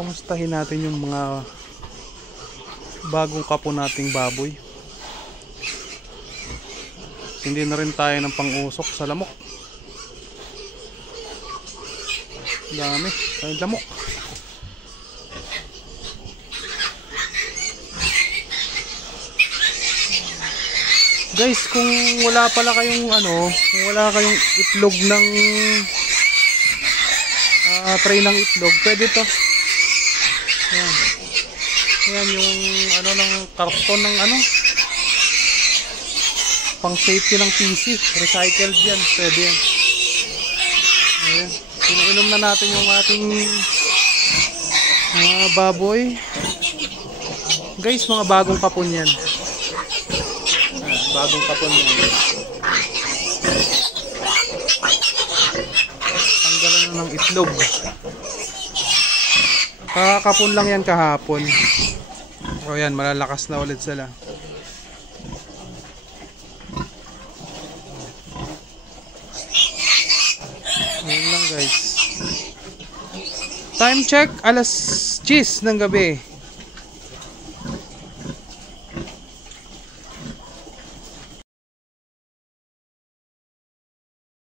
kamustahin natin yung mga bagong kapon nating baboy. Hindi na rin tayo ng pang-usok sa lamok. Dami ay lamok. Guys, kung wala pala kayong kung wala kayong itlog ng tray ng itlog, pwede to. Ayan. Ayan yung ng karton ng pang safety ng PC, recycled yan, pwede yan. Ayan, pinainom na natin yung ating mga baboy. Guys, mga bagong kapon yan. Bagong kapon yan. Tanggalan na ng itlog. Kakapon lang yan kahapon. O yan, malalakas na ulit sila. Ayan lang guys. Time check, alas 10 ng gabi.